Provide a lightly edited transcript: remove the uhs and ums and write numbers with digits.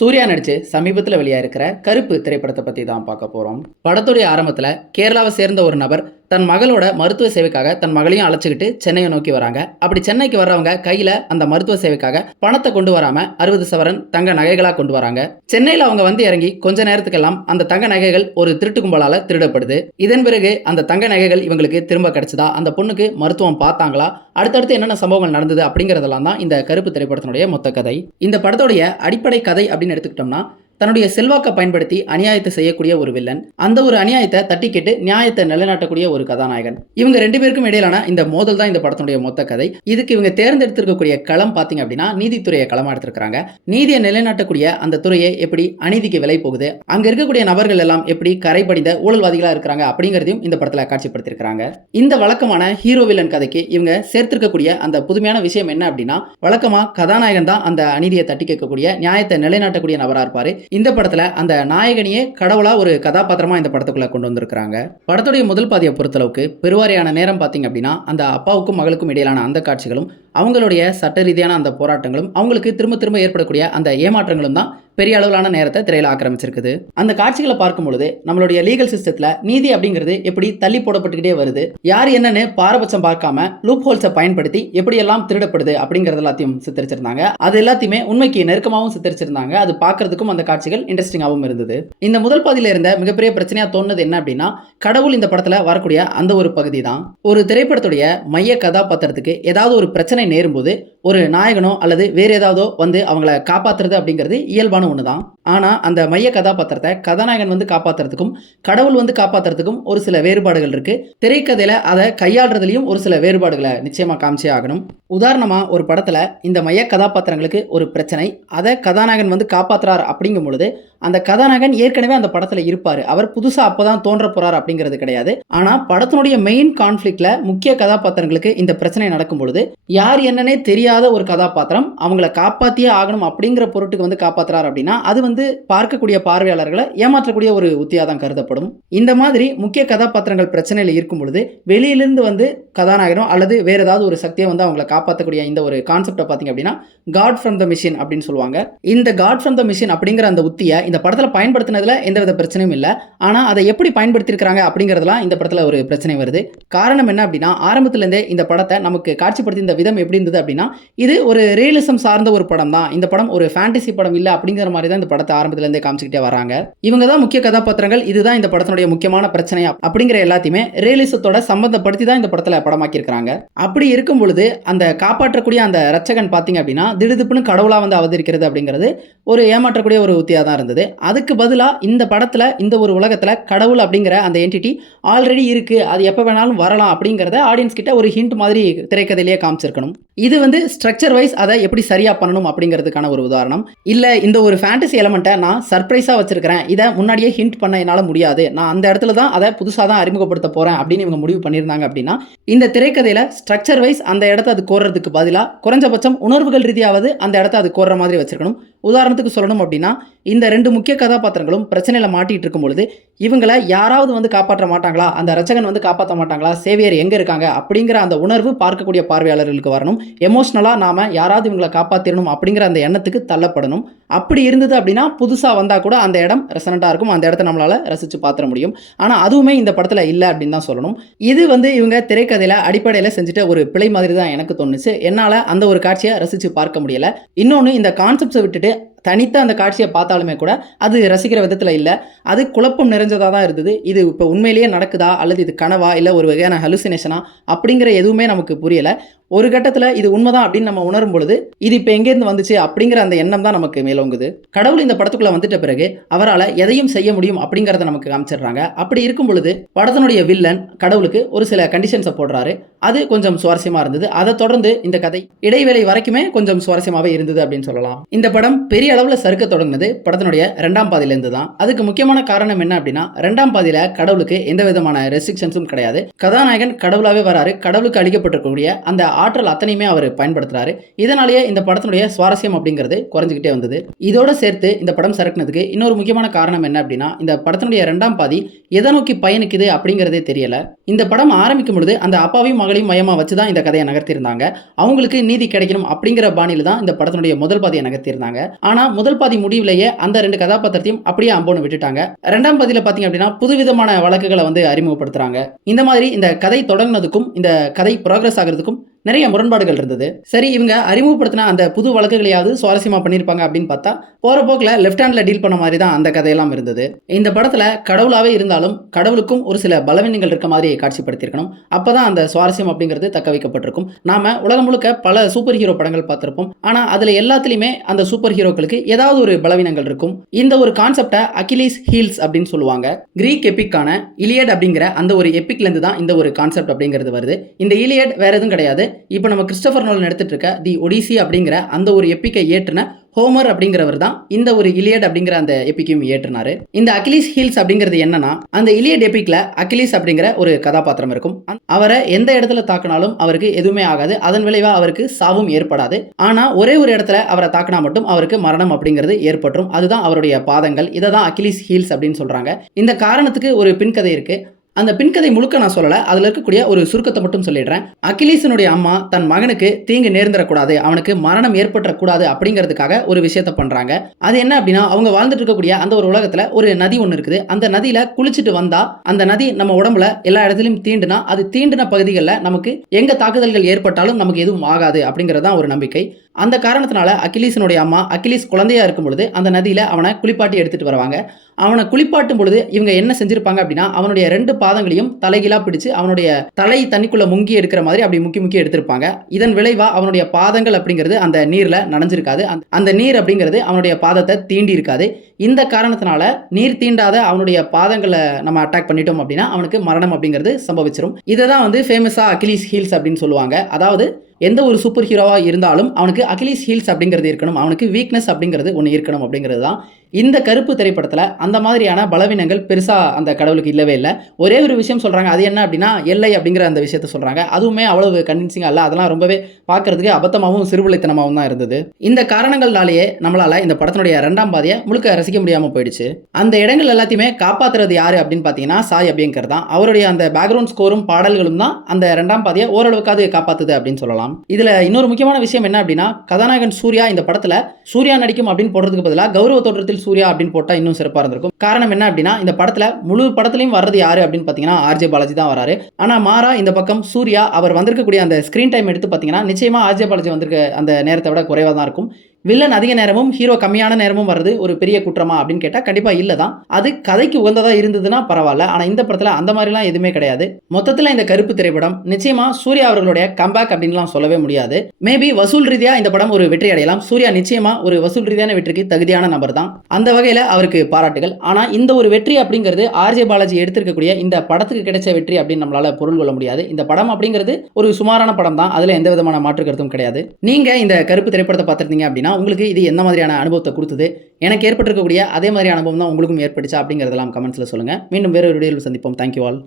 சூர்யா நடிச்சு சமீபத்தில் வெளியாயிருக்கிற கருப்பு திரைப்படத்தை பற்றி தான் பார்க்க போகிறோம். படத்துடைய ஆரம்பத்தில் கேரளாவை சேர்ந்த ஒரு நபர் தன் மகளோட மருத்துவ சேவைக்காக தன் மகளையும் அழைச்சிக்கிட்டு சென்னையை நோக்கி வராங்க. அப்படி சென்னைக்கு வர்றவங்க கையில் அந்த மருத்துவ சேவைக்காக பணத்தை கொண்டு வராமல் 60 சவரன் தங்க நகைகளாக கொண்டு வராங்க. சென்னையில் அவங்க வந்து இறங்கி கொஞ்ச நேரத்துக்கெல்லாம் அந்த தங்க நகைகள் ஒரு திருட்டு கும்பலால் திருடப்படுது. இதன் பிறகு அந்த தங்க நகைகள் இவங்களுக்கு திரும்ப கிடைச்சதா, அந்த பொண்ணுக்கு மருத்துவம் பார்த்தாங்களா, அடுத்தடுத்து என்னென்ன சம்பவங்கள் நடந்தது அப்படிங்கிறதெல்லாம் தான் இந்த கருப்பு திரைப்படத்தினுடைய மொத்த கதை. இந்த படத்துடைய அடிப்படை கதை அப்படின்னு எடுத்துக்கிட்டோம்னா, தன்னுடைய செல்வாக்கை பயன்படுத்தி அநியாயத்தை செய்யக்கூடிய ஒரு வில்லன், அந்த ஒரு அநியாயத்தை தட்டி கேட்டு நியாயத்தை நிலைநாட்டக்கூடிய ஒரு கதாநாயகன். இவங்க ரெண்டு பேருக்கும் இடையிலான இந்த மோதல் தான் இந்த படத்தினுடைய மொத்த கதை. இதுக்கு இவங்க தேர்ந்தெடுத்திருக்கக்கூடிய களம் பார்த்தீங்க அப்படின்னா நீதித்துறையை களமா எடுத்திருக்காங்க. நீதியை நிலைநாட்டக்கூடிய அந்த துறையை எப்படி அநீதிக்கு விலை போகுது, அங்க இருக்கக்கூடிய நபர்கள் எல்லாம் எப்படி கரைபடிந்த ஊழல்வாதிகளா இருக்கிறாங்க அப்படிங்கிறதையும் இந்த படத்துல காட்சிப்படுத்திருக்காங்க. இந்த வழக்கமான ஹீரோ வில்லன் கதைக்கு இவங்க சேர்த்திருக்கக்கூடிய அந்த புதுமையான விஷயம் என்ன அப்படின்னா, வழக்கமா கதாநாயகன் தான் அந்த அநீதியை தட்டி கேட்கக்கூடிய நியாயத்தை நிலைநாட்டக்கூடிய நபரா இருப்பாரு. இந்த படத்துல அந்த நாயகனியே கடவுளா ஒரு கதாபாத்திரமா இந்த படத்துக்குள்ள கொண்டு வந்திருக்காங்க. படத்துடைய முதல் பாதியை பொறுத்தளவுக்கு பெருவாரியான நேரம் பார்த்தீங்க அப்படின்னா அந்த அப்பாவுக்கும் மகளுக்கும் இடையிலான அந்த காட்சிகளும், அவங்களுடைய சட்ட ரீதியான அந்த போராட்டங்களும், அவங்களுக்கு திரும்ப திரும்ப ஏற்படக்கூடிய அந்த ஏமாற்றங்களும் தான் பெரிய அளவிலான நேரத்தை திரையில ஆக்கிரமிச்சிருக்குது. அந்த காட்சிகளை பார்க்கும் பொழுது நம்மளுடைய லீகல் சிஸ்டத்துல நீதி அப்படிங்கிறது எப்படி தள்ளி போடப்பட்டுக்கிட்டே வருது, யார் என்னன்னு பாரபட்சம் பார்க்காம லூப் ஹோல்ஸை பயன்படுத்தி எப்படியெல்லாம் திருடப்படுது அப்படிங்கறது எல்லாத்தையும் சித்தரிச்சிருந்தாங்க. அது எல்லாத்தையுமே உண்மைக்கு நெருக்கமாகவும் சித்தரிச்சிருந்தாங்க. அது பார்க்கறதுக்கும் அந்த காட்சிகள் இன்ட்ரெஸ்டிங்காகவும் இருந்தது. இந்த முதல் பாதியில இருந்த மிகப்பெரிய பிரச்சனையா தோணுது என்ன அப்படின்னா, கடவுள் இந்த படத்துல வரக்கூடிய அந்த ஒரு பகுதி தான். ஒரு திரைப்படத்துடைய மைய கதாபாத்திரத்துக்கு ஏதாவது ஒரு பிரச்சனை நேரும்போது ஒரு நாயகனோ அல்லது வேற ஏதாவதோ வந்து அவங்கள காப்பாத்துறது அப்படிங்கிறது இயல்பான ஒண்ணுதான். ஆனா அந்த மைய கதாபாத்திரத்தை கதாநாயகன் வந்து காப்பாத்துறதுக்கும் கடவுள் வந்து காப்பாத்துறதுக்கும் ஒரு சில வேறுபாடுகள் இருக்கு. திரைக்கதையில அதை கையாளுறதுலயும் ஒரு சில வேறுபாடுகளை நிச்சயமா காமிச்சே ஆகணும். உதாரணமா ஒரு படத்துல இந்த மைய கதாபாத்திரங்களுக்கு ஒரு பிரச்சனை, அதை கதாநாயகன் வந்து காப்பாத்துறாரு அப்படிங்கும் பொழுது அந்த கதாநாயகன் ஏற்கனவே அந்த படத்துல இருப்பாரு, அவர் புதுசா அப்பதான் தோன்ற போறாரு அப்படிங்கிறது கிடையாது. ஆனா படத்தினுடைய மெயின் கான்ஃபிளிக்ட்ல முக்கிய கதாபாத்திரங்களுக்கு இந்த பிரச்சனை நடக்கும் பொழுது யார் என்னன்னே தெரியாத ஒரு கதாபாத்திரம் அவங்கள காப்பாத்தியே ஆகணும் அப்படிங்கிற பொருட்டுக்கு வந்து காப்பாத்துறாரு அப்படின்னா அது வந்து பார்க்கக்கூடிய பார்வையாளர்களை ஏமாற்றக்கூடிய ஒரு உத்தியா தான் கருதப்படும். இந்த மாதிரி முக்கிய கதாபாத்திரங்கள் பிரச்சனையில இருக்கும் பொழுது வெளியிலிருந்து வந்து கதாநாயகனோ அல்லது வேற ஏதாவது ஒரு சக்தியை வந்து அவங்களை காப்பாற்றக்கூடிய இந்த ஒரு கான்செப்டை பார்த்தீங்க அப்படின்னா காட் ஃப்ரம் த மிஷின் அப்படின்னு சொல்லுவாங்க. இந்த காட் ஃப்ரம் த மிஷின் அப்படிங்கிற அந்த உத்தியை இந்த படத்துல பயன்படுத்தினதுல எந்தவித பிரச்சனையும் இல்லை. ஆனா அதை எப்படி பயன்படுத்தியிருக்காங்க அப்படிங்கிறதுலாம் இந்த படத்துல ஒரு பிரச்சனை வருது. காரணம் என்ன அப்படின்னா, ஆரம்பத்துல இருந்தே இந்த படத்தை நமக்கு காட்சிப்படுத்தி இந்த விதம் எப்படி இருந்தது அப்படின்னா, இது ஒரு ரியலிசம் சார்ந்த ஒரு படம் தான், இந்த படம் ஒரு ஃபேண்டசி படம் இல்லை அப்படிங்கிற மாதிரி தான் இந்த படத்தை ஆரம்பத்துல இருந்தே காமிச்சுக்கிட்டே வராங்க. இவங்க தான் முக்கிய கதாபாத்திரங்கள், இதுதான் இந்த படத்தினுடைய முக்கியமான பிரச்சனை அப்படிங்கிற எல்லாத்தையுமே ரியலிசத்தோட சம்பந்தப்படுத்தி தான் இந்த படத்துல படமாக்கி இருக்காங்க. அப்படி இருக்கும் பொழுது அந்த காப்பாற்றக்கூடிய அந்த ரட்சகன் பார்த்தீங்க அப்படின்னா திடுதிப்புன்னு கடவுளா வந்து அவதரிக்கிறது அப்படிங்கிறது ஒரு ஏமாற்றக்கூடிய ஒரு உத்தியா தான் இருந்தது. அதுக்கு பதிலாக இந்த படத்தில் இந்த ஒரு உலகத்தில் கடவுள் அப்படிங்கிற அந்த என்டிட்டி ஆல்ரெடி இருக்குது, அது எப்போ வேணாலும் வரலாம் அப்படிங்கிறத ஆடியன்ஸ் கிட்ட ஒரு ஹிண்ட் மாதிரி திரைக்கதையிலேயே காமிச்சிருக்கணும். இது வந்து ஸ்ட்ரக்சர் வைஸ் அதை எப்படி சரியாக பண்ணணும் அப்படிங்கிறதுக்கான ஒரு உதாரணம். இல்லை இந்த ஒரு ஃபேண்டசி எலமெண்ட்டை நான் சர்ப்ரைஸாக வச்சிருக்கிறேன், இதை முன்னாடியே ஹிண்ட் பண்ண என்னால் முடியாது, நான் அந்த இடத்துல தான் அதை புதுசாக தான் அறிமுகப்படுத்த போகிறேன் அப்படின்னு இவங்க முடிவு பண்ணியிருந்தாங்க அப்படின்னா இந்த திரைக்கதையில் ஸ்ட்ரக்சர் வைஸ் அந்த இடத்த அது கோர்றதுக்கு பதிலாக குறைஞ்சபட்சம் உணர்வுகள் ரீதியாவது அந்த இடத்த அது கோர்ற மாதிரி வச்சிருக்கணும். உதாரணத்துக்கு சொல்லணும் அப்படின்னா, இந்த ரெண்டு முக்கிய கதாபாத்திரங்களும் பிரச்சனையில மாட்டிட்டு இருக்கும் பொழுது இவங்களை யாராவது வந்து காப்பாற்ற மாட்டாங்களா, அந்த ரச்சகன் வந்து காப்பாற்ற மாட்டாங்களா, சேவியர் எங்க இருக்காங்க அப்படிங்கிற அந்த உணர்வு பார்க்கக்கூடிய பார்வையாளர்களுக்கு வரணும். எமோஷனலா நாம யாராவது இவங்களை காப்பாற்றிடணும் அப்படிங்கிற அந்த எண்ணத்துக்கு தள்ளப்படணும். அப்படி இருந்தது அப்படின்னா புதுசா வந்தா கூட அந்த இடம் ரெசனண்டா இருக்கும், அந்த இடத்த நம்மளால ரசிச்சு பார்த்துட முடியும். ஆனா அதுவுமே இந்த படத்துல இல்லை அப்படின்னு தான் சொல்லணும். இது வந்து இவங்க திரைக்கதையில அடிப்படையில செஞ்சுட்டு ஒரு பிழை மாதிரி தான் எனக்கு தோணுச்சு. என்னால அந்த ஒரு காட்சியை ரசிச்சு பார்க்க முடியல. இன்னொன்று, இந்த கான்செப்ட்ஸை விட்டுட்டு தனித்த அந்த காட்சியை பார்த்தாலுமே கூட அது ரசிக்கிற விதத்தில் இல்லை, அது குழப்பம் நிறைஞ்சதாக தான் இருந்தது. இது இப்போ உண்மையிலேயே நடக்குதா அல்லது இது கனவா இல்லை ஒரு வகையான ஹலுசினேஷனா அப்படிங்கிற எதுவுமே நமக்கு புரியலை. ஒரு கட்டத்தில் இது உண்மைதான் அப்படின்னு நம்ம உணரும் பொழுது இது இப்போ எங்கேருந்து வந்துச்சு அப்படிங்கிற அந்த எண்ணம் தான் நமக்கு மேலோங்குது. கடவுள் இந்த படத்துக்குள்ள வந்துட்ட பிறகு அவரால் எதையும் செய்ய முடியும் அப்படிங்கிறத நமக்கு காமிச்சிடுறாங்க. அப்படி இருக்கும் பொழுது படத்தினுடைய வில்லன் கடவுளுக்கு ஒரு சில கண்டிஷன்ஸை போடுறாரு. அது கொஞ்சம் சுவாரஸ்யமாக இருந்தது. அதை தொடர்ந்து இந்த கதை இடைவேளை வரைக்குமே கொஞ்சம் சுவாரஸ்யமாகவே இருந்தது அப்படின்னு சொல்லலாம். இந்த படம் பெரிய அளவில் சறுக்க தொடங்கினது படத்தினுடைய 2ஆம் பாதியிலேருந்து தான். அதுக்கு முக்கியமான காரணம் என்ன அப்படின்னா, 2ஆம் பாதியில கடவுளுக்கு எந்த விதமான ரெஸ்ட்ரிக்ஷன்ஸும் கிடையாது. கதாநாயகன் கடவுளாவே வராரு, கடவுளுக்கு அளிக்கப்பட்டிருக்கக்கூடிய அந்த ஆற்றல் அத்தனையுமே அவர் பயன்படுத்துறாரு. இதனாலேயே இந்த படத்தினுடைய சுவாரஸ்யம் அப்படிங்கிறது குறைஞ்சிக்கிட்டே வந்தது. இதோட சேர்த்து இந்த படம் சறுக்குனதுக்கு இன்னொரு முக்கியமான காரணம் என்ன அப்படின்னா, இந்த படத்தினுடைய 2ஆம் பாதி எதை நோக்கி பயணிக்குது அப்படிங்கிறதே தெரியல. இந்த படம் ஆரம்பிக்கும் பொழுது அந்த அப்பாவையும் மகளையும் மையமா வச்சு தான் இந்த கதையை நகர்த்தியிருந்தாங்க. அவங்களுக்கு நீதி கிடைக்கணும் அப்படிங்கிற பாணியில தான் இந்த படத்தினுடைய முதல் பாதியை நகர்த்தியிருந்தாங்க. ஆனா முதல் பாதி முடிவிலேயே அந்த 2 கதாபாத்திரத்தையும் அப்படியே அம்போன்னு விட்டுட்டாங்க. 2ஆம் பாதியில பாத்தீங்க அப்படின்னா புதுவிதமான வழக்குகளை வந்து அறிமுகப்படுத்துறாங்க. இந்த மாதிரி இந்த கதை தொடங்கினதுக்கும் இந்த கதை ப்ராக்ரஸ் ஆகிறதுக்கும் நிறைய முரண்பாடுகள் இருந்தது. சரி, இவங்க அறிமுகப்படுத்தின அந்த புது வழக்குகளையாவது சுவாரஸ்யமா பண்ணியிருப்பாங்க அப்படின்னு பார்த்தா போற போக்கில் லெஃப்ட் ஹேண்ட்ல டீல் பண்ண மாதிரி தான் அந்த கதையெல்லாம் இருந்தது. இந்த படத்துல கடவுளாவே இருந்தாலும் கடவுளுக்கும் ஒரு சில பலவீனங்கள் இருக்க மாதிரி காட்சிப்படுத்தியிருக்கணும். அப்பதான் அந்த சுவாரஸ்யம் அப்படிங்கிறது தக்க வைக்கப்பட்டிருக்கும். நாம உலகம் முழுக்க பல சூப்பர் ஹீரோ படங்கள் பார்த்திருப்போம். ஆனா அதுல எல்லாத்துலயுமே அந்த சூப்பர் ஹீரோக்களுக்கு ஏதாவது ஒரு பலவீனங்கள் இருக்கும். இந்த ஒரு கான்செப்டை அகிலீஸ் ஹீல்ஸ் அப்படின்னு சொல்லுவாங்க. கிரீக் எபிக்கான இலியட் அப்படிங்கிற அந்த ஒரு எபிக்ல இருந்து தான் இந்த ஒரு கான்செப்ட் அப்படிங்கிறது வருது. இந்த இலியட் வேற எதுவும் கிடையாது. இப்போ நம்ம கிறிஸ்டோபர் நோலன் எடுத்துட்டு இருக்க தி ஒடிசி அப்படிங்கிற அந்த ஒரு எப்பிக்கை ஏற்றின ஹோமர் அப்படிங்கிறவர் தான் இந்த ஒரு இலியட் அப்படிங்கிற அந்த எப்பிக்கையும் ஏற்றினாரு. இந்த அகிலீஸ் ஹீல்ஸ் அப்படிங்கிறது என்னன்னா, அந்த இலியட் எப்பிக்ல அகிலீஸ் அப்படிங்கிற ஒரு கதாபாத்திரம் இருக்கும். அவரை எந்த இடத்துல தாக்கினாலும் அவருக்கு எதுவுமே ஆகாது. அதன் விளைவா அவருக்கு சாவும் ஏற்படாது. ஆனா ஒரே ஒரு இடத்துல அவரை தாக்கினா மட்டும் அவருக்கு மரணம் அப்படிங்கிறது ஏற்பட்டுரும். அதுதான் அவருடைய பாதங்கள். இதை தான் அகிலீஸ் ஹீல்ஸ் அப்படின்னு சொல்றாங்க. இந்த காரணத்துக்கு ஒரு பின்கதை இருக்கு. அந்த பின்கதை முழுக்க நான் சொல்லல, அதுல இருக்கக்கூடிய ஒரு சுருக்கத்தை மட்டும் சொல்லிடுறேன். அகிலீஸனுடைய அம்மா தன் மகனுக்கு தீங்கு நேர்ந்துடக்கூடாது, அவனுக்கு மரணம் ஏற்பட்டக்கூடாது அப்படிங்கிறதுக்காக ஒரு விஷயத்த பண்றாங்க. அது என்ன அப்படின்னா, அவங்க வாழ்ந்துட்டு இருக்கக்கூடிய அந்த ஒரு உலகத்துல ஒரு நதி ஒன்று இருக்குது. அந்த நதியில குளிச்சுட்டு வந்தா அந்த நதி நம்ம உடம்புல எல்லா இடத்துலையும் தீண்டுனா அது தீண்டின பகுதிகளில் நமக்கு எங்க தாக்குதல்கள் ஏற்பட்டாலும் நமக்கு எதுவும் ஆகாது அப்படிங்கிறது தான் ஒரு நம்பிக்கை. அந்த காரணத்தினால அகிலீஸனுடைய அம்மா அகிலீஸ் குழந்தையா இருக்கும் பொழுது அந்த நதியில அவனை குளிப்பாட்டி எடுத்துட்டு வருவாங்க. அவனை குளிப்பாட்டும் பொழுது இவங்க என்ன செஞ்சிருப்பாங்க அப்படின்னா, அவனுடைய 2 பாதங்களையும் தலைகீழா பிடிச்சு அவனுடைய தலை தண்ணிக்குள்ள முங்கி எடுக்கிற மாதிரி அப்படி முக்கி எடுத்திருப்பாங்க. இதன் விளைவா அவனுடைய பாதங்கள் அப்படிங்கிறது அந்த நீர்ல நனைஞ்சிருக்காது. அந்த நீர் அப்படிங்கிறது அவனுடைய பாதத்தை தீண்டி இருக்காது. இந்த காரணத்தினால நீர் தீண்டாத அவனுடைய பாதங்களை நம்ம அட்டாக் பண்ணிட்டோம் அப்படின்னா அவனுக்கு மரணம் அப்படிங்கிறது சம்பவிச்சிரும். இதை தான் வந்து ஃபேமஸா அகிலீஸ் ஹீல்ஸ் அப்படின்னு சொல்லுவாங்க. அதாவது எந்த ஒரு சூப்பர் ஹீரோவா இருந்தாலும் அவனுக்கு அகிலீஸ் ஹீல்ஸ் அப்படிங்கிறது இருக்கணும், அவனுக்கு வீக்னஸ் அப்படிங்கிறது ஒன்று இருக்கணும் அப்படிங்கிறது தான். இந்த கருப்பு திரைப்படத்தில் அந்த மாதிரியான பலவீனங்கள் பெருசாக அந்த கடவுளுக்கு இல்லவே இல்லை. ஒரே ஒரு விஷயம் சொல்கிறாங்க, அது என்ன அப்படின்னா எல்லை அப்படிங்கிற அந்த விஷயத்த சொல்கிறாங்க. அதுவுமே அவ்வளவு கன்வின்சிங்காக இல்லை. அதெல்லாம் ரொம்பவே பார்க்கறதுக்கு அபத்தமாகவும் சிறுபிள்ளைத்தனமாகவும் தான் இருந்தது. இந்த காரணங்கள்னாலேயே நம்மளால் இந்த படத்தினுடைய 2ஆம் பாதியை முழுக்க ரசிக்க முடியாமல் போயிடுச்சு. அந்த இடங்கள் எல்லாத்தையுமே காப்பாற்றுறது யாரு அப்படின்னு பார்த்தீங்கன்னா சாய் அபியங்கர் தான். அவருடைய அந்த பேக்ரவுண்ட் ஸ்கோரும் பாடல்களும் தான் அந்த 2ஆம் பாதியை ஓரளவுக்காவது காப்பாற்றுது அப்படின்னு சொல்லலாம். இதுல இன்னொரு முக்கியமான விஷயம் என்ன அப்படின்னா, கதாநாயகன் சூர்யா இந்த படத்துல சூர்யா நடிக்கும் அப்படின்னு போடுறதுக்கு பதிலாக கௌரவ தோற்றத்தில் சூர்யா அப்படின்னு போட்டா இன்னும் சிறப்பா இருந்திருக்கும். காரணம் என்ன அப்படின்னா, இந்த படத்துல முழு படத்துலயும் வர்றது யாரு அப்படின்னு பாத்தீங்கன்னா ஆர்ஜே பாலாஜி தான் வராரு. ஆனா மாறா இந்த பக்கம் சூர்யா அவர் வந்திருக்கக்கூடிய அந்த ஸ்கிரீன் டைம் எடுத்து பாத்தீங்கன்னா நிச்சயமா ஆர்ஜே பாலாஜி வந்திருக்க அந்த நேரத்தை விட குறைவா தான் இருக்கும். வில்லன் அதிக நேரமும் ஹீரோ கம்மியான நேரமும் வர்றது ஒரு பெரிய குற்றமா அப்படின்னு கேட்டால் கண்டிப்பாக இல்லை தான். அது கதைக்கு உகந்ததாக இருந்ததுன்னா பரவாயில்ல. ஆனால் இந்த படத்தில் அந்த மாதிரிலாம் எதுவுமே கிடையாது. மொத்தத்தில் இந்த கருப்பு திரைப்படம் நிச்சயமாக சூர்யா அவர்களுடைய கம்பேக் அப்படின்லாம் சொல்லவே முடியாது. மேபி வசூல் ரீதியாக இந்த படம் ஒரு வெற்றி அடையலாம். சூர்யா நிச்சயமாக ஒரு வசூல் ரீதியான வெற்றிக்கு தகுதியான நபர் தான். அந்த வகையில் அவருக்கு பாராட்டுகள். ஆனால் இந்த ஒரு வெற்றி அப்படிங்கிறது ஆர்ஜே பாலாஜி எடுத்திருக்கக்கூடிய இந்த படத்துக்கு கிடைச்ச வெற்றி அப்படின்னு நம்மளால பொருள் கொள்ள முடியாது. இந்த படம் அப்படிங்கிறது ஒரு சுமாரான படம் தான். அதில் எந்த விதமான மாற்று கருத்தும் கிடையாது. நீங்கள் இந்த கருப்பு திரைப்படத்தை பார்த்துருந்தீங்க அப்படின்னா உங்களுக்கு இது என்ன மாதிரியான அனுபவத்தை கொடுத்தது, எனக்கு ஏற்பட்டிருக்கக்கூடிய அதே மாதிரி அனுபவம் தான் உங்களுக்கும் ஏற்பட்டுச்சா அப்படிங்கிறதெல்லாம் கமெண்ட்ஸில் சொல்லுங்கள். மீண்டும் வேறு ஒரு வீடியோவில் சந்திப்போம். Thank you all.